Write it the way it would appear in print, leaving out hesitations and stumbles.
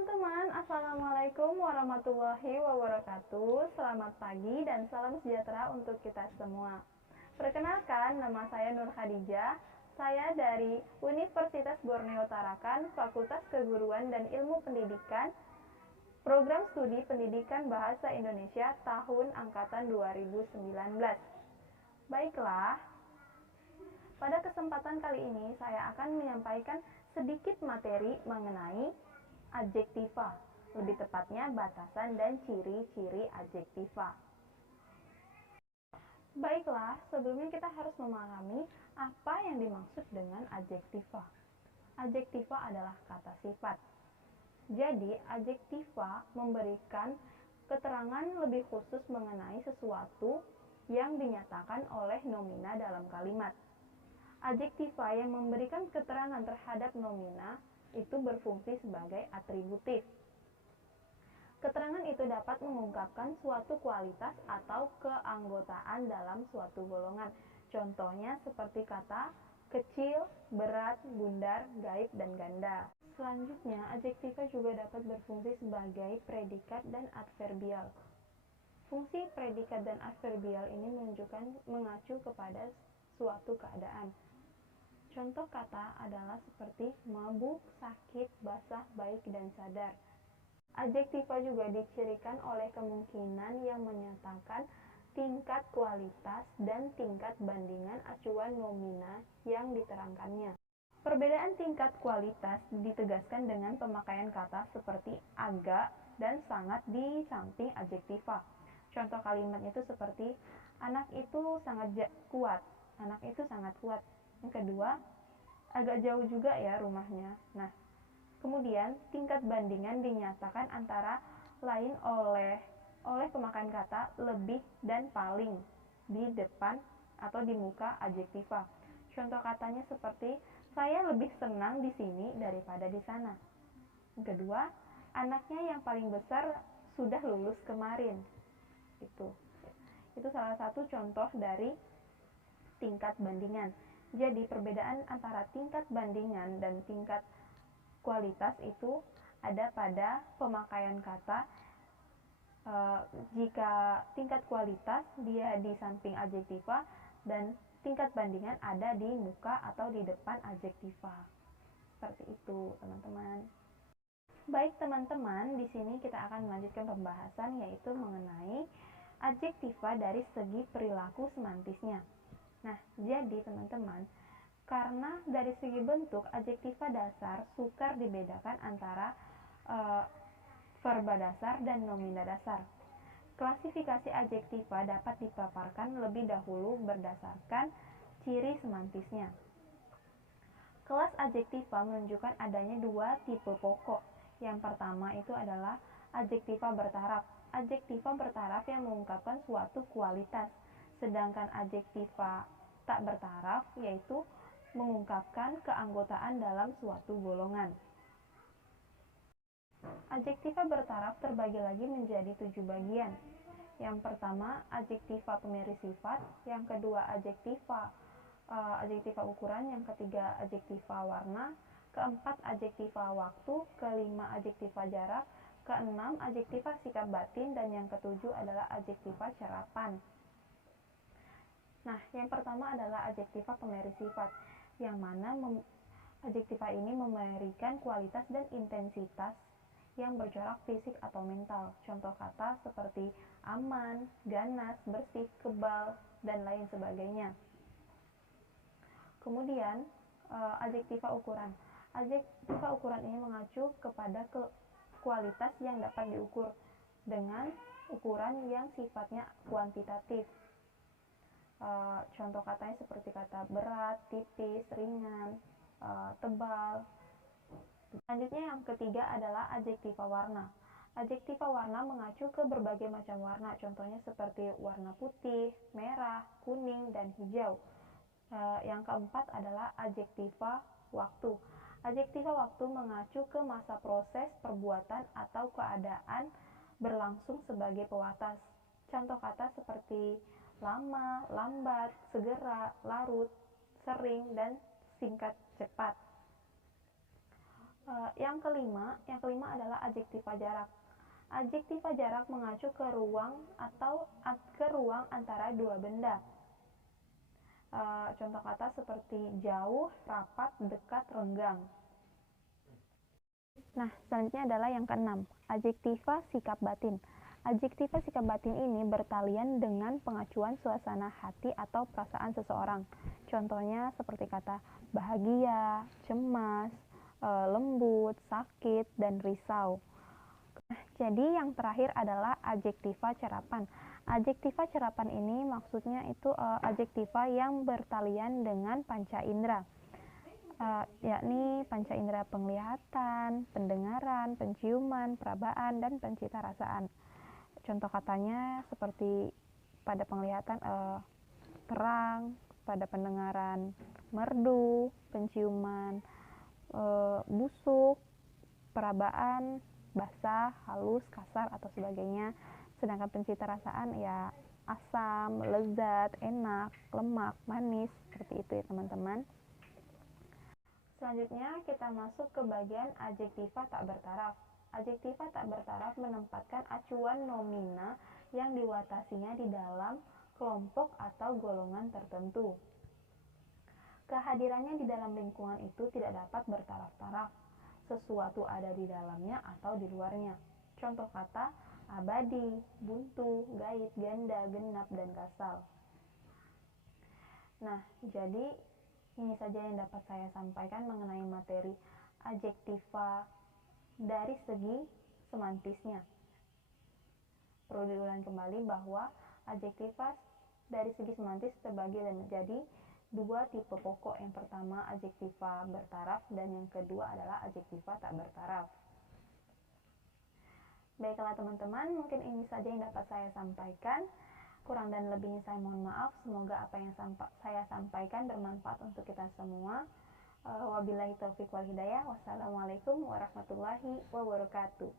teman-teman, Assalamualaikum warahmatullahi wabarakatuh. Selamat pagi dan salam sejahtera untuk kita semua. Perkenalkan, nama saya Nur Khadijah. Saya dari Universitas Borneo Tarakan, Fakultas Keguruan dan Ilmu Pendidikan, Program Studi Pendidikan Bahasa Indonesia tahun angkatan 2019. Baiklah, pada kesempatan kali ini saya akan menyampaikan sedikit materi mengenai adjektiva, lebih tepatnya batasan dan ciri-ciri adjektiva. Baiklah, sebelumnya kita harus memahami apa yang dimaksud dengan adjektiva. Adjektiva adalah kata sifat. Jadi, adjektiva memberikan keterangan lebih khusus mengenai sesuatu yang dinyatakan oleh nomina dalam kalimat. Adjektiva yang memberikan keterangan terhadap nomina itu berfungsi sebagai atributif. Keterangan itu dapat mengungkapkan suatu kualitas atau keanggotaan dalam suatu golongan. Contohnya seperti kata kecil, berat, bundar, gaib, dan ganda. Selanjutnya, adjektiva juga dapat berfungsi sebagai predikat dan adverbial. Fungsi predikat dan adverbial ini mengacu kepada suatu keadaan. Contoh kata adalah seperti mabuk, sakit, basah, baik, dan sadar. Adjektiva juga dicirikan oleh kemungkinan yang menyatakan tingkat kualitas dan tingkat bandingan acuan nomina yang diterangkannya. Perbedaan tingkat kualitas ditegaskan dengan pemakaian kata seperti agak dan sangat di samping adjektiva. Contoh kalimatnya itu seperti anak itu sangat kuat. Anak itu sangat kuat. Yang kedua, agak jauh juga ya rumahnya. Nah, kemudian tingkat bandingan dinyatakan antara lain oleh pemakaian kata lebih dan paling di depan atau di muka adjektiva. Contoh katanya seperti saya lebih senang di sini daripada di sana. Yang kedua, anaknya yang paling besar sudah lulus kemarin. Itu salah satu contoh dari tingkat bandingan. Jadi perbedaan antara tingkat bandingan dan tingkat kualitas itu ada pada pemakaian kata. Jika tingkat kualitas dia di samping adjektiva dan tingkat bandingan ada di muka atau di depan adjektiva. Seperti itu, teman-teman. Baik, teman-teman, di sini kita akan melanjutkan pembahasan yaitu mengenai adjektiva dari segi perilaku semantisnya. Nah, jadi teman-teman, karena dari segi bentuk, adjektiva dasar sukar dibedakan antara verba dasar dan nomina dasar. Klasifikasi adjektiva dapat dipaparkan lebih dahulu berdasarkan ciri semantisnya. Kelas adjektiva menunjukkan adanya dua tipe pokok. Yang pertama itu adalah adjektiva bertaraf. Adjektiva bertaraf yang mengungkapkan suatu kualitas. Sedangkan adjektiva tak bertaraf yaitu mengungkapkan keanggotaan dalam suatu golongan. Adjektiva bertaraf terbagi lagi menjadi 7 bagian. Yang pertama, adjektiva pemeri sifat. Yang kedua, adjektiva ukuran. Yang ketiga, adjektiva warna. Keempat, adjektiva waktu. Kelima, adjektiva jarak. Keenam, adjektiva sikap batin. Dan yang ketujuh adalah adjektiva cerapan. Nah, yang pertama adalah adjektiva pemeri sifat, yang mana adjektiva ini memberikan kualitas dan intensitas yang bercorak fisik atau mental. Contoh kata seperti aman, ganas, bersih, kebal, dan lain sebagainya. Kemudian, adjektiva ukuran. Adjektiva ukuran ini mengacu kepada kualitas yang dapat diukur dengan ukuran yang sifatnya kuantitatif. Contoh katanya seperti kata berat, tipis, ringan, tebal. Selanjutnya yang ketiga adalah adjektiva warna. Adjektiva warna mengacu ke berbagai macam warna, contohnya seperti warna putih, merah, kuning, dan hijau. Yang keempat adalah adjektiva waktu. Adjektiva waktu mengacu ke masa proses perbuatan atau keadaan berlangsung sebagai pewatas. Contoh kata seperti lama, lambat, segera, larut, sering, dan singkat, cepat. Yang kelima adalah adjektiva jarak. Adjektiva jarak mengacu ke ruang atau ke ruang antara dua benda. Contoh kata seperti jauh, rapat, dekat, renggang. Nah, selanjutnya adalah yang keenam, adjektiva sikap batin. Adjektiva sikap batin ini bertalian dengan pengacuan suasana hati atau perasaan seseorang. Contohnya seperti kata bahagia, cemas, lembut, sakit, dan risau. Jadi yang terakhir adalah adjektiva cerapan. Adjektiva cerapan ini maksudnya itu adjektiva yang bertalian dengan panca indera, yakni panca indera penglihatan, pendengaran, penciuman, perabaan, dan pencita rasaan. Contoh katanya seperti pada penglihatan terang, pada pendengaran merdu, penciuman busuk, perabaan basah, halus, kasar, atau sebagainya. Sedangkan pencita rasaan ya asam, lezat, enak, lemak, manis, seperti itu ya teman-teman. Selanjutnya kita masuk ke bagian adjektiva tak bertaraf. Adjektiva tak bertaraf menempatkan acuan nomina yang diwatasinya di dalam kelompok atau golongan tertentu. Kehadirannya di dalam lingkungan itu tidak dapat bertaraf-taraf. Sesuatu ada di dalamnya atau di luarnya. Contoh kata abadi, buntu, gaib, ganda, genap, dan kasal. Nah, jadi ini saja yang dapat saya sampaikan mengenai materi adjektiva dari segi semantisnya. Perlu diulang kembali bahwa adjektiva dari segi semantis terbagi menjadi dua tipe pokok. Yang pertama adjektiva bertaraf dan yang kedua adalah adjektiva tak bertaraf. Baiklah teman-teman, mungkin ini saja yang dapat saya sampaikan. Kurang dan lebihnya saya mohon maaf. Semoga apa yang saya sampaikan bermanfaat untuk kita semua. Wabillahi taufiq wal hidayah. Wassalamualaikum warahmatullahi wabarakatuh.